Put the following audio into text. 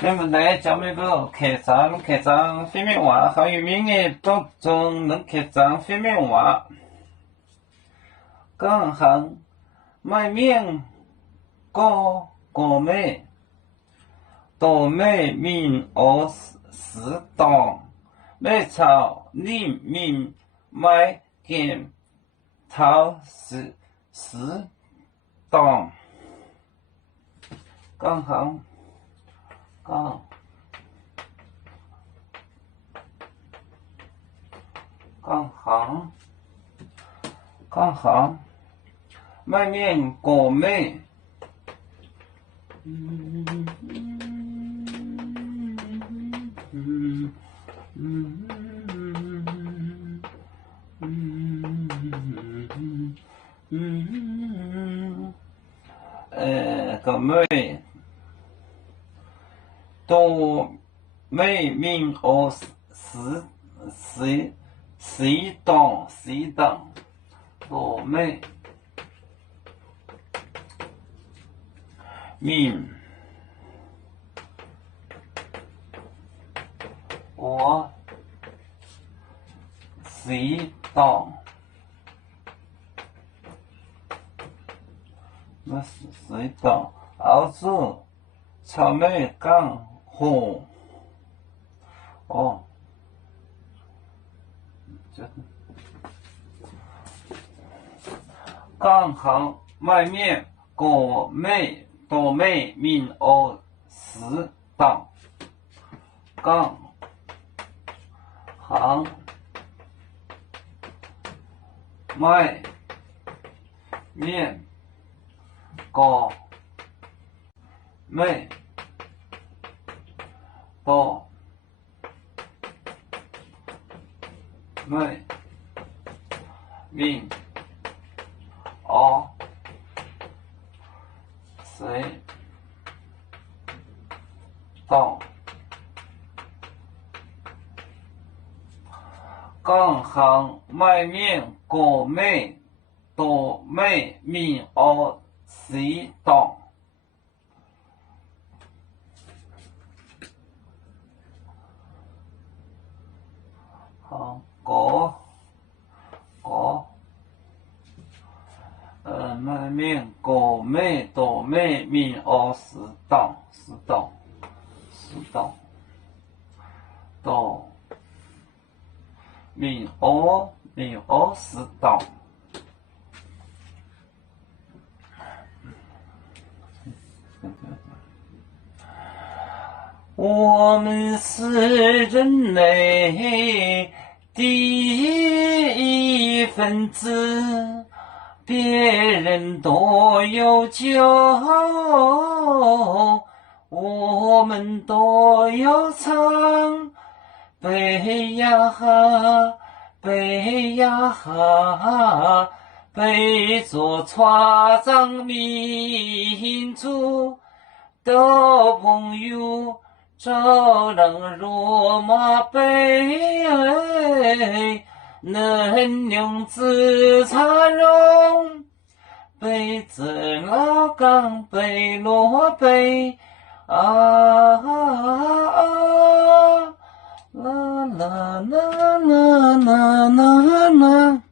你们来讲那个开张飞面话，还有明眼多种能开张飞面话。刚行卖面高妹，多妹面我适当，买草你面买件草适当。刚行刚行卖面高妹，个妹多妹面我适当多妹面我适当，那是适当，儿子草莓刚好哦，刚好卖面多妹面我适当，刚行卖面高妹多妹面我适当，刚行卖面高妹多妹面我适当。好，卖面高妹多妹面我适当，多面我适当。我们是人类第一分子，别人都有酒，我们都要唱。背呀哈，背呀哈，背着船长民族的朋友。照亮罗马杯，能用紫茶蓉，杯子老钢杯罗杯啊啦啦啦啦啦啦啦。